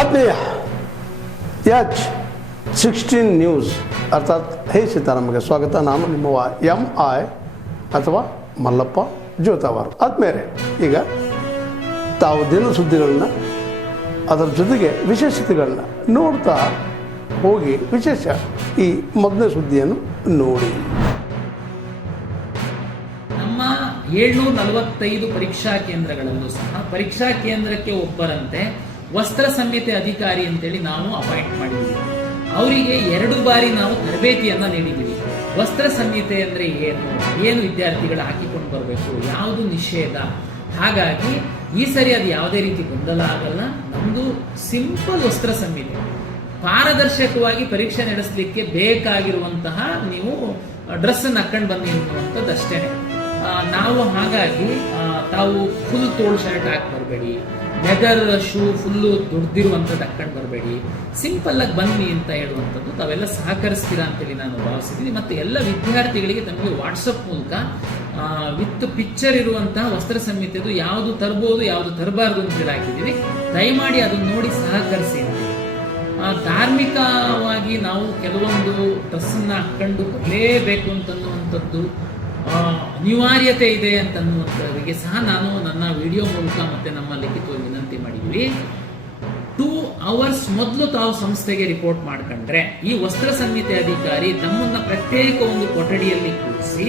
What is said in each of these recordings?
ಆತ್ಮೀಯ H16 news ಅರ್ಥಾತ್ ಹೇ ಸೀತಾರಾಮಗೆ ಸ್ವಾಗತ. ನಾನು ನಿಮ್ಮವ MI ಅಥವಾ ಮಲ್ಲಪ್ಪ ಜೋತಾವಾರ್. ಆದ್ಮೇಲೆ ಈಗ ತಾವು ದಿನ ಸುದ್ದಿಗಳನ್ನ ಅದರ ಜೊತೆಗೆ ವಿಶೇಷತೆಗಳನ್ನ ನೋಡ್ತಾ ಹೋಗಿ ವಿಶೇಷ ಈ ಮೊದಲನೇ ಸುದ್ದಿಯನ್ನು ನೋಡಿ. ನಮ್ಮ 745 ಪರೀಕ್ಷಾ ಕೇಂದ್ರಗಳಲ್ಲೂ ಸಹ ಪರೀಕ್ಷಾ ಕೇಂದ್ರಕ್ಕೆ ಒಬ್ಬರಂತೆ ವಸ್ತ್ರ ಸಂಹಿತೆ ಅಧಿಕಾರಿ ಅಂತೇಳಿ ನಾವು ಅಪಾಯಿಂಟ್ ಮಾಡಿದ್ದೀವಿ. ಅವರಿಗೆ 2 ಬಾರಿ ನಾವು ತರಬೇತಿಯನ್ನ ನೀಡಿದ್ದೀವಿ. ವಸ್ತ್ರ ಸಂಹಿತೆ ಅಂದ್ರೆ ಏನು ವಿದ್ಯಾರ್ಥಿಗಳು ಹಾಕಿಕೊಂಡು ಬರಬೇಕು, ಯಾವುದು ನಿಷೇಧ. ಹಾಗಾಗಿ ಈ ಸರಿ ಅದು ಯಾವುದೇ ರೀತಿ ಗೊಂದಲ ಆಗಲ್ಲ. ನಮ್ದು ಸಿಂಪಲ್ ವಸ್ತ್ರ ಸಂಹಿತೆ, ಪಾರದರ್ಶಕವಾಗಿ ಪರೀಕ್ಷೆ ನಡೆಸಲಿಕ್ಕೆ ಬೇಕಾಗಿರುವಂತಹ ನೀವು ಡ್ರೆಸ್ ಅನ್ನು ಹಾಕೊಂಡು ಬನ್ನಿ ಅನ್ನುವಂಥದ್ದು ಅಷ್ಟೇನೆ. ನಾವು ಹಾಗಾಗಿ ತಾವು ಫುಲ್ ತೋಳು ಶರ್ಟ್ ಹಾಕಿ ಬರಬೇಡಿ, ಲೆದರ್ ಶೂ ಫುಲ್ಲು ದುಡ್ದಿರುವಂಥದ್ದು ಹಾಕೊಂಡು ಬರಬೇಡಿ, ಸಿಂಪಲ್ ಆಗಿ ಬನ್ನಿ ಅಂತ ಹೇಳುವಂಥದ್ದು ತಾವೆಲ್ಲ ಸಹಕರಿಸ್ತೀರಾ ಅಂತೇಳಿ ನಾನು ಭಾವಿಸಿದ್ದೀನಿ. ಮತ್ತು ಎಲ್ಲ ವಿದ್ಯಾರ್ಥಿಗಳಿಗೆ ತಮಗೆ ವಾಟ್ಸಪ್ ಮೂಲಕ ವಿತ್ ಪಿಕ್ಚರ್ ಇರುವಂತಹ ವಸ್ತ್ರ ಸಂಹಿತೆದು ಯಾವುದು ತರಬಹುದು ಯಾವುದು ತರಬಾರ್ದು ಅಂತೇಳಿ ಹಾಕಿದ್ದೀವಿ. ದಯಮಾಡಿ ಅದನ್ನು ನೋಡಿ ಸಹಕರಿಸಿ ಅಂತ. ಧಾರ್ಮಿಕವಾಗಿ ನಾವು ಕೆಲವೊಂದು ಡ್ರೆಸ್ಸನ್ನು ಹಾಕೊಂಡು ಬರಲೇಬೇಕು ಅಂತನ್ನುವಂಥದ್ದು ಅನಿವಾರ್ಯತೆ ಇದೆ ಅಂತನ್ನುವಂಥವರಿಗೆ ಸಹ ನಾನು ನನ್ನ ವಿಡಿಯೋ ಮೂಲಕ ಮತ್ತೆ ನಮ್ಮ ಲಿಖಿತವಾಗಿ ವಿನಂತಿ ಮಾಡಿದ್ವಿ. 2 ಅವರ್ಸ್ ಮೊದಲು ತಾವು ಸಂಸ್ಥೆಗೆ ರಿಪೋರ್ಟ್ ಮಾಡ್ಕೊಂಡ್ರೆ ಈ ವಸ್ತ್ರ ಸಂಹಿತೆ ಅಧಿಕಾರಿ ತಮ್ಮನ್ನ ಪ್ರತ್ಯೇಕ ಒಂದು ಕೊಠಡಿಯಲ್ಲಿ ಕೂರಿಸಿ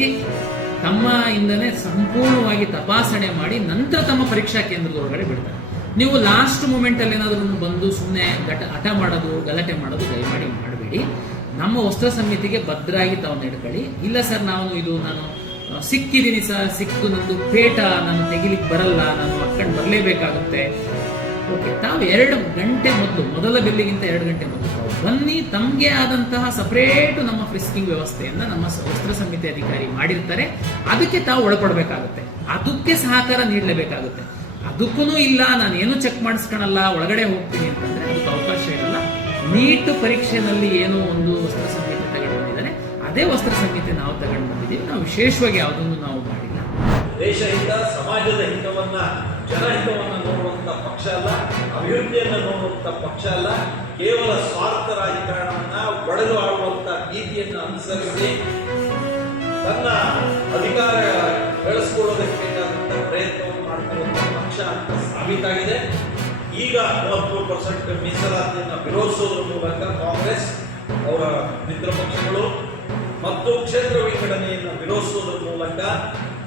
ತಮ್ಮ ಇಂದನೇ ಸಂಪೂರ್ಣವಾಗಿ ತಪಾಸಣೆ ಮಾಡಿ ನಂತರ ತಮ್ಮ ಪರೀಕ್ಷಾ ಕೇಂದ್ರದೊಳಗಡೆ ಬಿಡ್ತಾರೆ. ನೀವು ಲಾಸ್ಟ್ ಮೂಮೆಂಟ್ ಅಲ್ಲಿ ಏನಾದ್ರೂ ಬಂದು ಸುಮ್ಮನೆ ಹಠ ಮಾಡೋದು ಗಲಾಟೆ ಮಾಡೋದು ದಯಮಾಡಿ ಮಾಡಬೇಡಿ. ನಮ್ಮ ವಸ್ತ್ರ ಸಂಹಿತೆಗೆ ಭದ್ರಾಗಿ ತಾವು ನಡ್ಕೊಳ್ಳಿ. ಇಲ್ಲ ಸರ್ ನಾನು ಸಿಕ್ಕಿದ್ದೀನಿ ಸರ್, ಸಿಕ್ತು, ನಂದು ಪೇಟ ನಾನು ತೆಗಿಲಿಕ್ಕೆ ಬರಲ್ಲ, ನಾನು ಹಾಕೊಂಡು ಬರಲೇಬೇಕಾಗುತ್ತೆ. ಓಕೆ, ತಾವು 2 ಗಂಟೆ ಮೊದಲ ಬೆಲ್ಲಿಗಿಂತ 2 ಗಂಟೆ ಮೊದಲು ತಾವು ಬನ್ನಿ. ತಮಗೆ ಆದಂತಹ ಸಪರೇಟ್ ನಮ್ಮ ಫ್ರಿಸ್ಕಿಂಗ್ ವ್ಯವಸ್ಥೆಯನ್ನ ನಮ್ಮ ವಸ್ತ್ರ ಸಂಹಿತೆ ಅಧಿಕಾರಿ ಮಾಡಿರ್ತಾರೆ. ಅದಕ್ಕೆ ತಾವು ಒಳಪಡಬೇಕಾಗುತ್ತೆ, ಅದಕ್ಕೆ ಸಹಕಾರ ನೀಡಲೇಬೇಕಾಗುತ್ತೆ. ಅದಕ್ಕೂ ಇಲ್ಲ ನಾನೇನು ಚೆಕ್ ಮಾಡಿಸ್ಕೊಳಲ್ಲ ಒಳಗಡೆ ಹೋಗ್ತೀನಿ ಅಂತಂದ್ರೆ ಅದಕ್ಕೆ ಅವಕಾಶ ಇರಲ್ಲ. ನೀಟ್ ಪರೀಕ್ಷೆನಲ್ಲಿ ಏನೋ ಒಂದು ವಸ್ತ್ರ ಸಂಹಿತೆ ತಗೊಂಡು ಬಂದಿದ್ದಾರೆ, ಅದೇ ವಸ್ತ್ರ ಸಂಹಿತೆ ನಾವು ತಗೊಂಡು ಬಂದಿದ್ದೀವಿ. ನಾವು ವಿಶೇಷವಾಗಿ ಯಾವುದನ್ನು ನಾವು ಮಾಡಿಲ್ಲ. ದೇಶ ಹಿತ, ಸಮಾಜದ ಹಿತವನ್ನ, ಜನಹಿತವನ್ನ ನೋಡುವಂತ ಪಕ್ಷ ಅಲ್ಲ, ಅಭಿವೃದ್ಧಿಯನ್ನ ನೋಡುವಂತ ಪಕ್ಷ ಅಲ್ಲ. ಕೇವಲ ಸ್ವಾರ್ಥ ರಾಜಕಾರಣವನ್ನ ಒಡೆದು ಆಡುವಂತ ನೀತಿಯನ್ನು ಅನುಸರಿಸಿ ತನ್ನ ಅಧಿಕಾರ ಬೆಳೆಸಿಕೊಳ್ಳೋದಕ್ಕೆ ಬೇಕಾದಂತ ಪ್ರಯತ್ನವನ್ನು ಮಾಡ್ತಿರುವಂತ ಪಕ್ಷ ಅಂತ ಸಾಬೀತಾಗಿದೆ. ಈಗ 33% ಮೀಸಲಾತಿಯನ್ನು ವಿರೋಧಿಸೋದ್ರ ಮೂಲಕ ಕಾಂಗ್ರೆಸ್ ಅವರ ಮಿತ್ರ ಪಕ್ಷಗಳು ಮತ್ತು ಕ್ಷೇತ್ರ ವಿಂಗಡಣೆಯನ್ನು ವಿರೋಧಿಸೋದ್ರ ಮೂಲಕ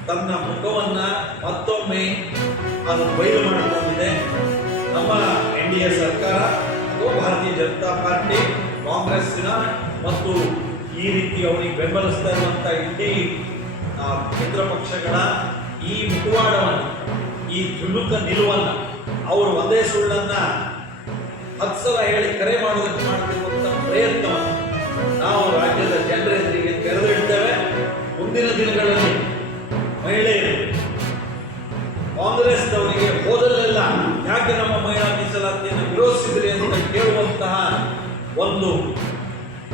ತನ್ನ ಮುಖವನ್ನ ಮತ್ತೊಮ್ಮೆ ಅದು ಬಯಲು ಮಾಡಿಕೊಂಡಿದೆ. ನಮ್ಮ NDA ಸರ್ಕಾರ ಅಥವಾ ಭಾರತೀಯ ಜನತಾ ಪಾರ್ಟಿ, ಕಾಂಗ್ರೆಸ್ಸಿನ ಮತ್ತು ಈ ರೀತಿ ಅವರಿಗೆ ಬೆಂಬಲಿಸ್ತಾ ಇರುವಂಥ ಇಡೀ ಮಿತ್ರ ಪಕ್ಷಗಳ ಈ ಮುಖವಾಡವನ್ನು, ಈ ಧುಡುಕ ನಿಲುವನ್ನು, ಅವರು ಒಂದೇ ಸುಳ್ಳನ್ನ 10 ಸಲ ಹೇಳಿ ಕರೆ ಮಾಡೋದಕ್ಕೆ ಮಾಡ್ತಿರುವಂಥ ಪ್ರಯತ್ನವನ್ನು ನಾವು ರಾಜ್ಯದ ಜನರ ಎದುರಿಗೆ ತೆರೆದಿಡ್ತೇವೆ. ಮುಂದಿನ ದಿನಗಳಲ್ಲಿ ಮಹಿಳೆಯರು ಕಾಂಗ್ರೆಸ್ನವರಿಗೆ ಹೋದಲ್ಲೆಲ್ಲ ಯಾಕೆ ನಮ್ಮ ಮಹಿಳಾ ಮೀಸಲಾತಿಯನ್ನು ವಿರೋಧಿಸಿದ್ರಿ ಅಂತ ಕೇಳುವಂತಹ ಒಂದು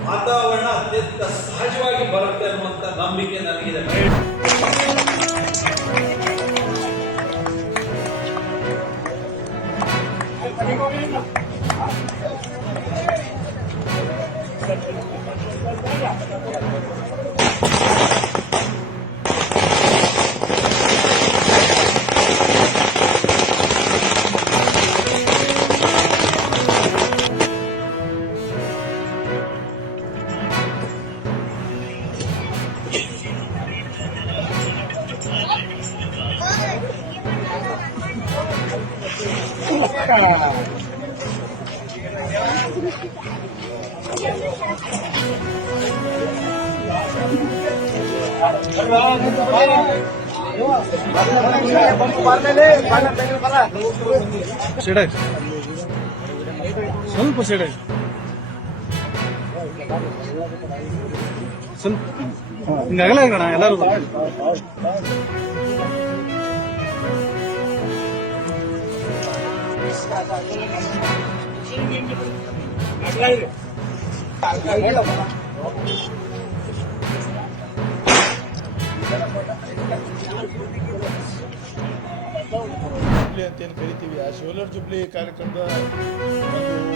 ವಾತಾವರಣ ಅತ್ಯಂತ ಸಹಜವಾಗಿ ಬರುತ್ತೆ ಅನ್ನುವಂಥ ನಂಬಿಕೆ ನನಗಿದೆ. ಸ್ವಲ್ಪ ಸೈಡ್ ಹಿಂಗಾಗಲ್ಲ ಆಗೋಣ ಎಲ್ಲರೂ. ಜುಬ್ಲಿ ಅಂತ ಏನು ಕರಿತೀವಿ, ಆ ಸೋಲಾರ್ ಜುಬ್ಲಿ ಕಾರ್ಯಕ್ರಮದ ಒಂದು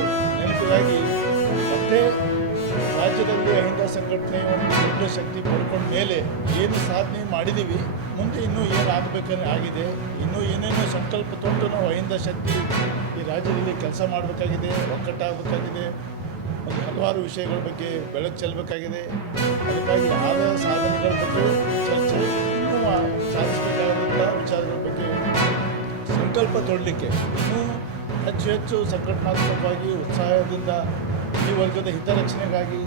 ಸಂಘಟನೆ ಒಂದು ದೊಡ್ಡ ಶಕ್ತಿ ಪಡ್ಕೊಂಡ ಮೇಲೆ ಏನು ಸಾಧನೆ ಮಾಡಿದ್ದೀವಿ, ಮುಂದೆ ಇನ್ನೂ ಏನು ಆಗಬೇಕಂದ್ರೆ ಆಗಿದೆ. ಇನ್ನೂ ಏನೇನೋ ಸಂಕಲ್ಪ ತೊಟ್ಟು ನಾವು ಅಹಿಂದ ಶಕ್ತಿ ಈ ರಾಜ್ಯದಲ್ಲಿ ಕೆಲಸ ಮಾಡಬೇಕಾಗಿದೆ, ಒಗ್ಗಟ್ಟಾಗಬೇಕಾಗಿದೆ, ಒಂದು ಹಲವಾರು ವಿಷಯಗಳ ಬಗ್ಗೆ ಬೆಳಕು ಚೆಲ್ಲಬೇಕಾಗಿದೆ. ಅದಕ್ಕಾಗಿ ಆದ ಸಾಧನೆಗಳ ಬಗ್ಗೆ ಚರ್ಚೆ, ಇನ್ನೂ ಸಾಧಿಸಬೇಕಾದಂಥ ವಿಚಾರಗಳ ಬಗ್ಗೆ ಸಂಕಲ್ಪ ತೊಡಲಿಕ್ಕೆ ಇನ್ನೂ ಹೆಚ್ಚು ಹೆಚ್ಚು ಸಂಘಟನಾತ್ಮಕವಾಗಿ ಉತ್ಸಾಹದಿಂದ ಈ ವರ್ಗದ ಹಿತರಕ್ಷಣೆಗಾಗಿ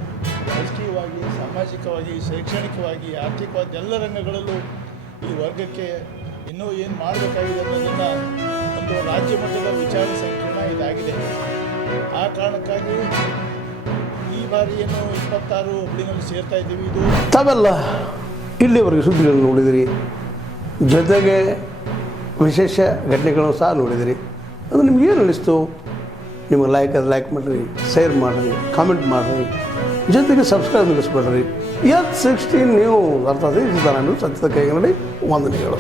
ರಾಜಕೀಯವಾಗಿ, ಸಾಮಾಜಿಕವಾಗಿ, ಶೈಕ್ಷಣಿಕವಾಗಿ, ಆರ್ಥಿಕವಾಗಿ ಎಲ್ಲ ರಂಗಗಳಲ್ಲೂ ಈ ವರ್ಗಕ್ಕೆ ಇನ್ನೂ ಏನು ಮಾಡಬೇಕಾಗಿದೆ ಅನ್ನೋದನ್ನು ಒಂದು ರಾಜ್ಯ ಮಟ್ಟದ ವಿಚಾರ ಸಂಕಿರಣ ಇದಾಗಿದೆ. ಆ ಕಾರಣಕ್ಕಾಗಿ ಈ ಬಾರಿ ಏನು 26 ಹುಬ್ಳಿನಲ್ಲಿ ಸೇರ್ತಾ ಇದ್ದೀವಿ. ಇದು ತಾವೆಲ್ಲ ಇಲ್ಲಿವರೆಗೆ ಸುದ್ದಿಗಳನ್ನು ನೋಡಿದಿರಿ, ಜೊತೆಗೆ ವಿಶೇಷ ಘಟನೆಗಳನ್ನು ಸಹ ನೋಡಿದಿರಿ. ಅದು ನಿಮ್ಗೆ ಏನು ಅನ್ನಿಸ್ತು? ನಿಮಗೆ ಲೈಕ್ ಮಾಡಿರಿ, ಶೇರ್ ಮಾಡಿರಿ, ಕಾಮೆಂಟ್ ಮಾಡಿರಿ, ಜೊತೆಗೆ ಸಬ್ಸ್ಕ್ರೈಬ್ ನಿಲ್ಲಿಸ್ಬೇಡ್ರಿ. H16 ನ್ಯೂಸ್ ಅರ್ಥಾತ್ ಸತ್ಯದ ಕೈಗನ್ನಡಿ ವಂದನೆಗಳು.